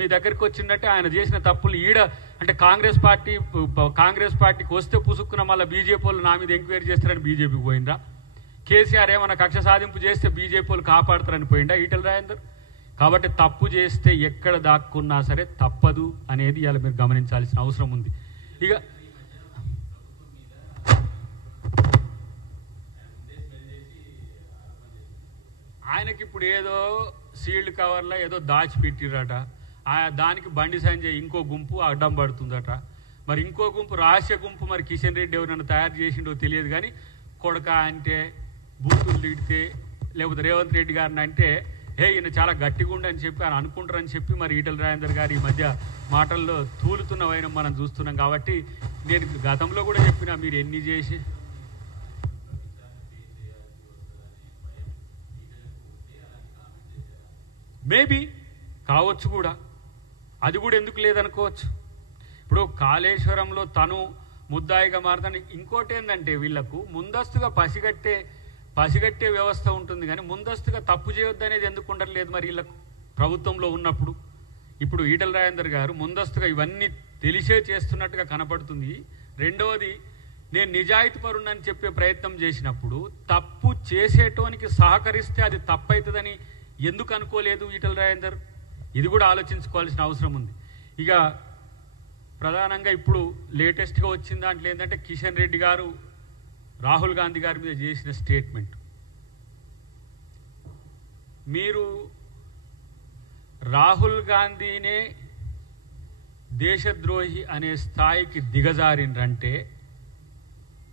మీ దగ్గరికి వచ్చిందంటే ఆయన చేసిన తప్పులు ఈడ అంటే కాంగ్రెస్ పార్టీకి వస్తే పుసుక్కున మళ్ళీ బీజేపీ వాళ్ళు నా మీద ఎంక్వైరీ చేస్తారని బీజేపీకి పోయిందా? కేసీఆర్ ఏమన్నా కక్ష సాధింపు చేస్తే బీజేపీ వాళ్ళు కాపాడతారని పోయిందా ఈటల రాజేందర్? కాబట్టి తప్పు చేస్తే ఎక్కడ దాక్కున్నా సరే తప్పదు అనేది ఇవాళ మీరు గమనించాల్సిన అవసరం ఉంది. ఇక ఆయనకి ఇప్పుడు ఏదో సీల్డ్ కవర్లో ఏదో దాచిపెట్టిరట, దానికి బండి సంజయ్ ఇంకో గుంపు అడ్డం పడుతుందట. మరి ఇంకో గుంపు రహస్య గుంపు మరి కిషన్ రెడ్డి ఎవరైనా తయారు చేసిండో తెలియదు. కానీ కొడక అంటే బూతులు తిడితే లేకపోతే రేవంత్ రెడ్డి గారిని అంటే ఈయన చాలా గట్టిగా ఉండని చెప్పి ఆయన అనుకుంటారని చెప్పి మరి ఈటల రాజేందర్ గారు ఈ మధ్య మాటల్లో తూలుతున్న వైనం మనం చూస్తున్నాం. కాబట్టి నేను గతంలో కూడా చెప్పినా, మీరు ఎన్ని చేసి మేబీ కావచ్చు కూడా, అది కూడా ఎందుకు లేదనుకోవచ్చు. ఇప్పుడు కాళేశ్వరంలో తను ముద్దాయిగా మారుతాను. ఇంకోటి ఏంటంటే వీళ్లకు ముందస్తుగా పసిగట్టే వ్యవస్థ ఉంటుంది, కానీ ముందస్తుగా తప్పు చేయొద్దు అనేది ఎందుకు ఉండట్లేదు మరి వీళ్ళకు ప్రభుత్వంలో ఉన్నప్పుడు? ఇప్పుడు ఈటల రాజేందర్ గారు ముందస్తుగా ఇవన్నీ తెలిసే చేస్తున్నట్టుగా కనపడుతుంది. రెండవది, నేను నిజాయితీ పరుణని చెప్పే ప్రయత్నం చేసినప్పుడు తప్పు చేసేటోనికి సహకరిస్తే అది తప్పవుతుందని ఎందుకు అనుకోలేదు ఈటల రాజేందర్? ఇది కూడా ఆలోచించుకోవాల్సిన అవసరం ఉంది. ఇక ప్రధానంగా ఇప్పుడు లేటెస్ట్గా వచ్చిన దాంట్లో ఏంటంటే కిషన్ రెడ్డి గారు రాహుల్ గాంధీ గారి మీద చేసిన స్టేట్మెంట్. మీరు రాహుల్ గాంధీనే దేశద్రోహి అనే స్థాయికి దిగజారిండ్రంటే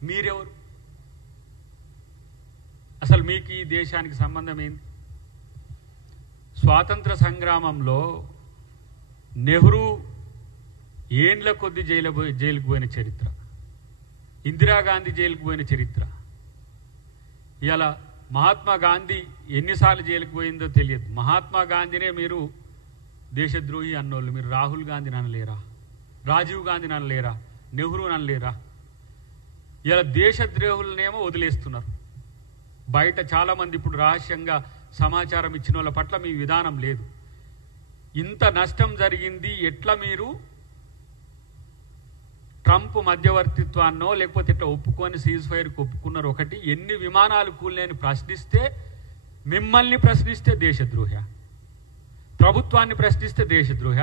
మీరెవరు? అసలు మీకు ఈ దేశానికి సంబంధం ఏంది? స్వాతంత్ర సంగ్రామంలో నెహ్రూ ఏండ్ల కొద్ది జైలుకు పోయిన చరిత్ర, ఇందిరాగాంధీ జైలుకు పోయిన చరిత్ర. ఇలా మహాత్మా గాంధీ ఎన్నిసార్లు జైలుకు పోయిందో తెలియదు. మహాత్మా గాంధీనే మీరు దేశద్రోహి అన్నోళ్ళు, మీరు రాహుల్ గాంధీని అనలేరా? రాజీవ్ గాంధీని అనలేరా? నెహ్రూని అనలేరా? ఇలా దేశద్రోహులనేమో వదిలేస్తున్నారు. బయట చాలామంది ఇప్పుడు రహస్యంగా సమాచారం ఇచ్చిన వాళ్ళ పట్ల మీ విధానం లేదు. ఇంత నష్టం జరిగింది, ఎట్లా మీరు ట్రంప్ మధ్యవర్తిత్వాన్నో లేకపోతే ఇట్లా ఒప్పుకొని సీజ్ ఫైర్కి ఒప్పుకున్నారు ఒకటి. ఎన్ని విమానాలు కూలిని ప్రశ్నిస్తే, మిమ్మల్ని ప్రశ్నిస్తే దేశద్రోహ, ప్రభుత్వాన్ని ప్రశ్నిస్తే దేశద్రోహ,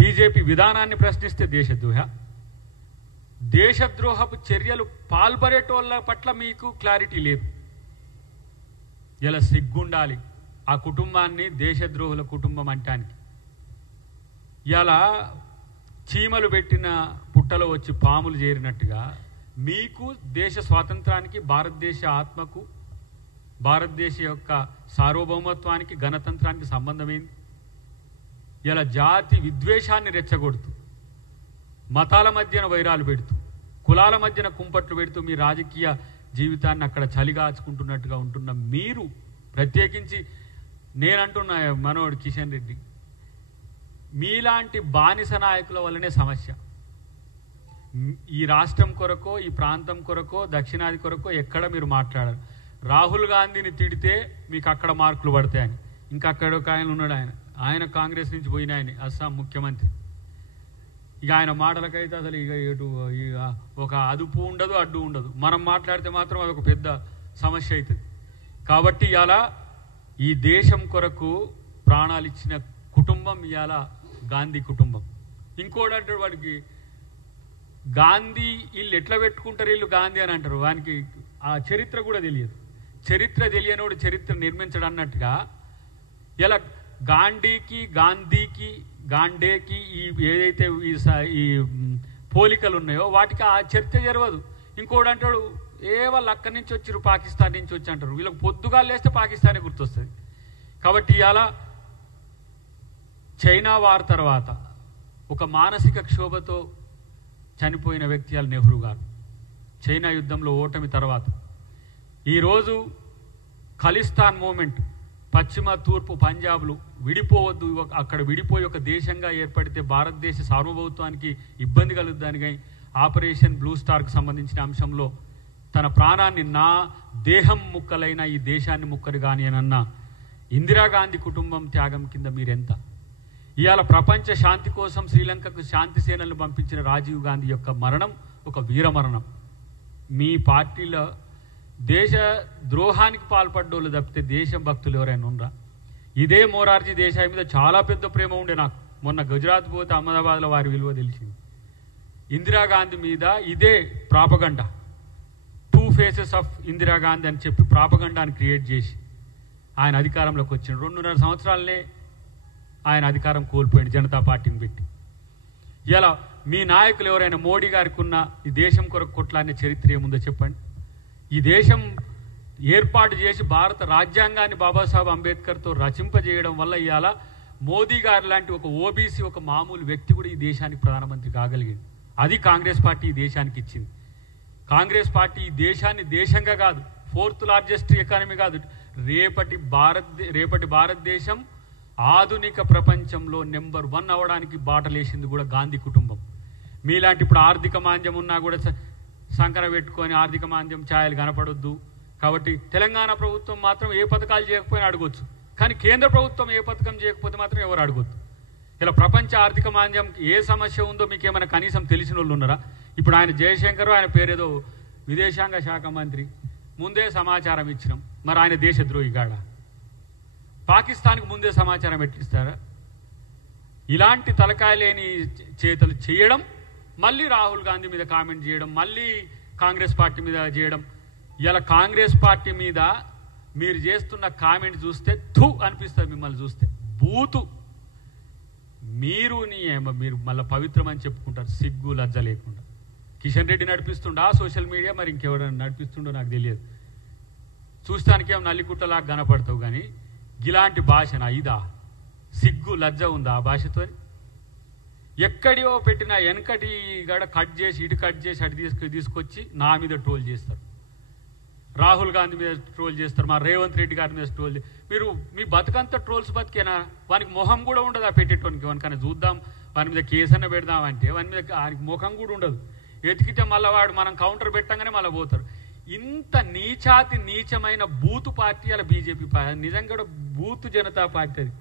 బీజేపీ విధానాన్ని ప్రశ్నిస్తే దేశద్రోహ. దేశద్రోహపు చర్యలు పాల్పడేటోళ్ళ పట్ల మీకు క్లారిటీ లేదు. ఇలా సిగ్గుండాలి ఆ కుటుంబాన్ని దేశద్రోహుల కుటుంబం అంటానికి. ఇలా చీమలు పెట్టిన పుట్టలో వచ్చి పాములు చేరినట్టుగా మీకు దేశ స్వాతంత్రానికి, భారతదేశ ఆత్మకు, భారతదేశ యొక్క సార్వభౌమత్వానికి, గణతంత్రానికి సంబంధం ఏంది? ఇలా జాతి విద్వేషాన్ని రెచ్చగొడుతూ, మతాల మధ్యన వైరాలు పెడుతూ, కులాల మధ్యన కుంపట్లు పెడుతూ మీ రాజకీయ జీవితాన్ని అక్కడ చలిగాచుకుంటున్నట్టుగా ఉంటున్న మీరు, ప్రత్యేకించి నేనంటున్నా మనోడు కిషన్ రెడ్డి, మీలాంటి బానిస నాయకుల వల్లనే సమస్య. ఈ రాష్ట్రం కొరకో, ఈ ప్రాంతం కొరకో, దక్షిణాది కొరకో ఎక్కడ మీరు మాట్లాడరు. రాహుల్ గాంధీని తిడితే మీకు అక్కడ మార్కులు పడతాయని. ఇంకా అక్కడ ఒక ఆయన ఉన్నాడు, ఆయన కాంగ్రెస్ నుంచి పోయిన ఆయన, అస్సాం ముఖ్యమంత్రి. ఇక ఆయన మాటలకైతే అసలు ఇక ఎటు ఒక అదుపు ఉండదు, అడ్డు ఉండదు. మనం మాట్లాడితే మాత్రం అదొక పెద్ద సమస్య అవుతుంది. కాబట్టి ఇవాళ ఈ దేశం కొరకు ప్రాణాలు ఇచ్చిన కుటుంబం ఇవాళ గాంధీ కుటుంబం. ఇంకోటి అంటాడు వాడికి, గాంధీ వీళ్ళు ఎట్లా పెట్టుకుంటారు వీళ్ళు గాంధీ అని అంటారు. వానికి ఆ చరిత్ర కూడా తెలియదు. చరిత్ర తెలియనోడు చరిత్ర నిర్మించడం అన్నట్టుగా ఇలా గాంధీకి ఈ ఏదైతే ఈ పోలికలు ఉన్నాయో వాటికి ఆ చర్చ జరగదు. ఇంకోటి అంటాడు, వాళ్ళు అక్కడి నుంచి వచ్చారు, పాకిస్తాన్ నుంచి వచ్చి అంటారు. వీళ్ళకి పొద్దుగా లేస్తే పాకిస్తానే గుర్తొస్తుంది. కాబట్టి ఇవాళ చైనా వార్ తర్వాత ఒక మానసిక క్షోభతో చనిపోయిన వ్యక్తి ఇవాళ నెహ్రూ గారు. చైనా యుద్ధంలో ఓటమి తర్వాత ఈరోజు ఖలిస్తాన్ మూమెంట్, పశ్చిమ తూర్పు పంజాబ్లు విడిపోవద్దు, అక్కడ విడిపోయి ఒక దేశంగా ఏర్పడితే భారతదేశ సార్వభౌమత్వానికి ఇబ్బంది కలుగుద్దని ఆపరేషన్ బ్లూ స్టార్కి సంబంధించిన అంశంలో తన ప్రాణాన్ని, నా దేహం ముక్కలైన ఈ దేశాన్ని ముక్కలు కానీ అన్న ఇందిరాగాంధీ కుటుంబం త్యాగం కింద మీరెంత? ఇవాళ ప్రపంచ శాంతి కోసం శ్రీలంకకు శాంతి సేనలను పంపించిన రాజీవ్ గాంధీ యొక్క మరణం ఒక వీరమరణం. మీ పార్టీలో దేశ ద్రోహానికి పాల్పడ్డోళ్ళు తప్పితే దేశం భక్తులు ఎవరైనా ఉండరా? ఇదే మొరార్జీ దేశాయ్ మీద చాలా పెద్ద ప్రేమ ఉండే నాకు. మొన్న గుజరాత్ పోతే అహ్మదాబాద్లో వారి విలువ తెలిసింది. ఇందిరాగాంధీ మీద ఇదే ప్రాపగండా, 2 ఫేసెస్ ఆఫ్ ఇందిరాగాంధీ అని చెప్పి ప్రాపగండాన్ని క్రియేట్ చేసి ఆయన అధికారంలోకి వచ్చిండు. 2.5 సంవత్సరాలనే ఆయన అధికారం కోల్పోయింది జనతా పార్టీని పెట్టి. ఇలా మీ నాయకులు ఎవరైనా మోడీ గారికి ఉన్న ఈ దేశం కొరకు కొట్లాడిన చరిత్ర ఏముందో చెప్పండి. ఈ దేశం ఏర్పాటు చేసి భారత రాజ్యాంగాన్ని బాబాసాహెబ్ అంబేద్కర్తో రచింపజేయడం వల్ల ఇవాళ మోదీ గారు లాంటి ఒక ఓబీసీ, ఒక మామూలు వ్యక్తి కూడా ఈ దేశానికి ప్రధానమంత్రి కాగలిగింది. అది కాంగ్రెస్ పార్టీ ఈ దేశానికి ఇచ్చింది. కాంగ్రెస్ పార్టీ ఈ దేశాన్ని దేశంగా కాదు, 4th లార్జెస్ట్ ఎకానమీ కాదు, రేపటి భారతదేశం ఆధునిక ప్రపంచంలో నెంబర్ 1 అవడానికి బాటలేసింది కూడా గాంధీ కుటుంబం. మీలాంటి ఇప్పుడు ఆర్థిక మాంద్యం ఉన్నా కూడా సంకర పెట్టుకొని ఆర్థిక మాంద్యం ఛాయలు కనపడొద్దు కాబట్టి తెలంగాణ ప్రభుత్వం మాత్రం ఏ పథకాలు చేయకపోయినా అడగొచ్చు, కానీ కేంద్ర ప్రభుత్వం ఏ పథకం చేయకపోతే మాత్రం ఎవరు అడగొద్దు. ఇలా ప్రపంచ ఆర్థిక మాంద్యం ఏ సమస్య ఉందో మీకు ఏమైనా కనీసం తెలిసిన వాళ్ళు ఉన్నారా? ఇప్పుడు ఆయన జయశంకర్, ఆయన పేరేదో విదేశాంగ శాఖ మంత్రి, ముందే సమాచారం ఇచ్చినాం. మరి ఆయన దేశద్రోహి గాడా? పాకిస్తాన్కి ముందే సమాచారం ఎట్లిస్తారా? ఇలాంటి తలకాయ లేని చేతలు చేయడం, మళ్ళీ రాహుల్ గాంధీ మీద కామెంట్ చేయడం, మళ్ళీ కాంగ్రెస్ పార్టీ మీద చేయడం. ఇలా కాంగ్రెస్ పార్టీ మీద మీరు చేస్తున్న కామెంట్ చూస్తే థూ అనిపిస్తుంది. మిమ్మల్ని చూస్తే బూతు. మీరు మళ్ళీ పవిత్రం అని చెప్పుకుంటారు, సిగ్గు లజ్జ లేకుండా. కిషన్ రెడ్డి నడిపిస్తుండా సోషల్ మీడియా, మరి ఇంకెవరైనా నడిపిస్తుండో నాకు తెలియదు. చూస్తానికేమో నల్లికుట్టలాగా కనపడతావు, కానీ ఇలాంటి భాషనా ఇదా? సిగ్గు లజ్జ ఉందా ఆ భాషతో? ఎక్కడియో పెట్టిన వెనకటి గడ కట్ చేసి ఇటు కట్ చేసి అటు తీసుకొచ్చి నా మీద ట్రోల్ చేస్తారు. రాహుల్ గాంధీ మీద ట్రోల్ చేస్తారు, మా రేవంత్ రెడ్డి గారి మీద ట్రోల్. మీరు మీ బతుకంతా ట్రోల్స్ బతికేనా? వానికి మొహం కూడా ఉండదు ఆ పెట్టేటోనికి. వానికన్నా చూద్దాం, వాని మీద కేసన్న పెడదామంటే వాని మీద ఆయనకి ముఖం కూడా ఉండదు. ఎతికితే మళ్ళీ వాడు మనం కౌంటర్ పెట్టంగానే మళ్ళీ పోతారు. ఇంత నీచాతి నీచమైన బూతు పార్టీ అలా బీజేపీ పార్టీ, నిజంగా కూడా బూతు జనతా పార్టీ. అది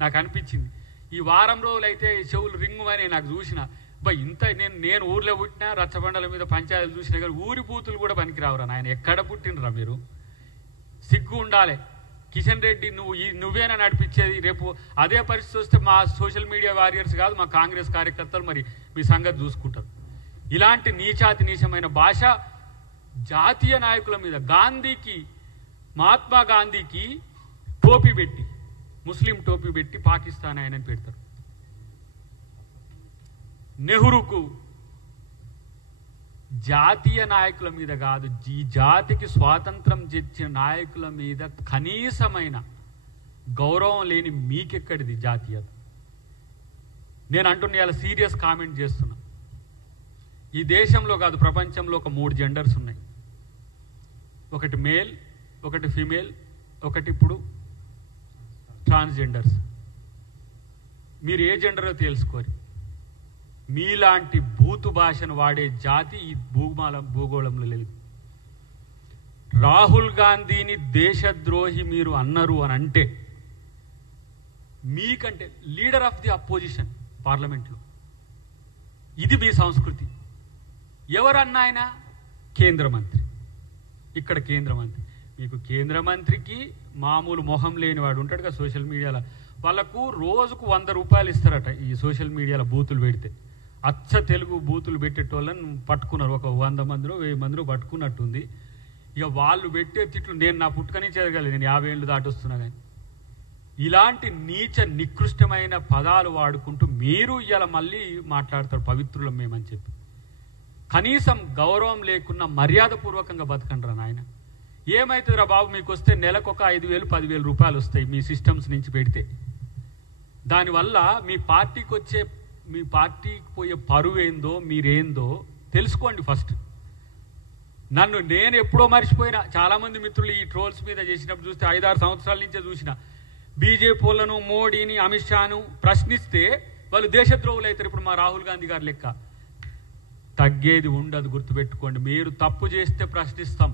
నాకు అనిపించింది. ఈ వారం రోజులు అయితే చెవులు రింగుమని నాకు చూసిన. ఇంత నేను ఊర్లో పుట్టినా, రచ్చబండల మీద పంచాయతీలు చూసినా కానీ ఊరి బూతులు కూడా పనికిరావురా నాయన. ఎక్కడ పుట్టినరా మీరు? సిగ్గు ఉండాలి. కిషన్ రెడ్డి నువ్వేనా నడిపించేది? రేపు అదే పరిస్థితి వస్తే మా సోషల్ మీడియా వారియర్స్ కాదు, మా కాంగ్రెస్ కార్యకర్తలు మరి మీ సంగతి చూసుకుంటారు. ఇలాంటి నీచాతి నీచమైన భాష జాతీయ నాయకుల మీద, గాంధీకి, మహాత్మా గాంధీకి టోపీ పెట్టి, ముస్లిం టోపీ పెట్టి పాకిస్తాన్ ఆయనని పెడతారు. నెహ్రూకు జాతీయ నాయకుల మీద కాదు, ఈ జాతికి స్వాతంత్రం తెచ్చిన నాయకుల మీద కనీసమైన గౌరవం లేని మీకెక్కడిది జాతీయత? నేను అంటున్నా, ఇలా సీరియస్ కామెంట్ చేస్తున్నా. ఈ దేశంలో కాదు ప్రపంచంలో ఒక 3 జెండర్స్ ఉన్నాయి. ఒకటి మేల్, ఒకటి ఫీమేల్, ఒకటి ఇప్పుడు ట్రాన్స్జెండర్స్. మీరు ఏ జెండరో తెలుసుకోరు. మీలాంటి బూతు భాషను వాడే జాతి ఈ భూగోళంలో లేదు. రాహుల్ గాంధీని దేశద్రోహి మీరు అన్నారు అని అంటే, మీకంటే లీడర్ ఆఫ్ ది అపోజిషన్ పార్లమెంట్లో, ఇది మీ సంస్కృతి. ఎవరన్నా ఆయన? కేంద్ర మంత్రి. ఇక్కడ కేంద్ర మంత్రి. మీకు కేంద్ర మంత్రికి మామూలు మొహం లేని వాడు ఉంటాడు కదా సోషల్ మీడియాలో, వాళ్ళకు రోజుకు 100 రూపాయలు ఇస్తారట ఈ సోషల్ మీడియాలో బూతులు పెడితే. అచ్చ తెలుగు బూతులు పెట్టేటోళ్ళని పట్టుకున్నారు. ఒక 100 మందిలో 1000 మందిలో పట్టుకున్నట్టుంది. ఇక వాళ్ళు పెట్టే తిట్లు నేను నా పుట్టుకని చదవగలను, నేను 50 ఏళ్ళు దాటొస్తున్నా. కానీ ఇలాంటి నీచ నికృష్టమైన పదాలు వాడుకుంటూ మీరు ఇలా మళ్ళీ మాట్లాడతారు పవిత్రులం మేమని చెప్పి. కనీసం గౌరవం లేకున్నా మర్యాదపూర్వకంగా బతకండ్రా నాయన. ఏమవుతుందిరా బాబు, మీకు వస్తే నెలకు ఒక 5,000 10,000 రూపాయలు వస్తాయి మీ సిస్టమ్స్ నుంచి పెడితే. దానివల్ల మీ పార్టీకి పోయే పరువు ఏందో, మీరేందో తెలుసుకోండి ఫస్ట్. నేను ఎప్పుడో మర్చిపోయినా. చాలామంది మిత్రులు ఈ ట్రోల్స్ మీద చేసినప్పుడు చూస్తే 5-6 సంవత్సరాల నుంచే చూసిన. బీజేపీ వాళ్ళను, మోడీని, అమిత్ షాను ప్రశ్నిస్తే వాళ్ళు దేశద్రోహులు అవుతారు. ఇప్పుడు మా రాహుల్ గాంధీ గారి లెక్క. తగ్గేది ఉండదు, గుర్తుపెట్టుకోండి. మీరు తప్పు చేస్తే ప్రశ్నిస్తాం,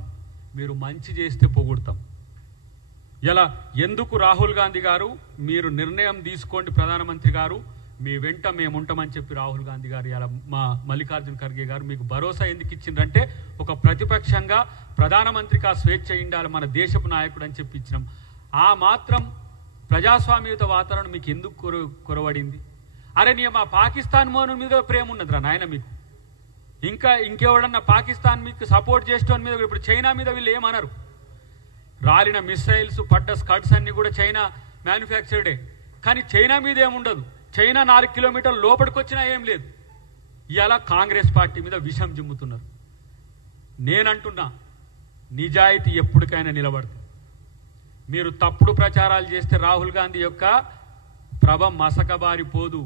మీరు మంచి చేస్తే పొగుడతాం. ఇలా ఎందుకు రాహుల్ గాంధీ గారు మీరు నిర్ణయం తీసుకోండి ప్రధానమంత్రి గారు, మీ వెంట మేము ఉంటామని చెప్పి రాహుల్ గాంధీ గారు ఇలా మా మల్లికార్జున ఖర్గే గారు మీకు భరోసా ఎందుకు ఇచ్చిండ్రంటే ఒక ప్రతిపక్షంగా ప్రధానమంత్రికి ఆ స్వేచ్ఛ ఉండాలి మన దేశపు నాయకుడు అని చెప్పి ఇచ్చినాం. ఆ మాత్రం ప్రజాస్వామ్యయుత వాతావరణం మీకు ఎందుకు కొరవడింది? అరే నీ మా పాకిస్తాన్ మోను మీద ప్రేమ ఉన్నదిరా నాయన మీకు. ఇంకెవడన్నా పాకిస్తాన్ మీకు సపోర్ట్ చేసేటోని మీద, ఇప్పుడు చైనా మీద వీళ్ళు ఏమనరు. రాలిన మిసైల్స్ పడ్డ స్కడ్స్ అన్ని కూడా చైనా మ్యానుఫ్యాక్చర్డే. కానీ చైనా మీద ఏముండదు. చైనా 4 కిలోమీటర్ల లోపలికి వచ్చినా ఏం లేదు. ఇలా కాంగ్రెస్ పార్టీ మీద విషం జిమ్ముతున్నారు. నేనంటున్నా నిజాయితీ ఎప్పటికైనా నిలబడుతుంది. మీరు తప్పుడు ప్రచారాలు చేస్తే రాహుల్ గాంధీ యొక్క ప్రభ మసకబారిపోదు.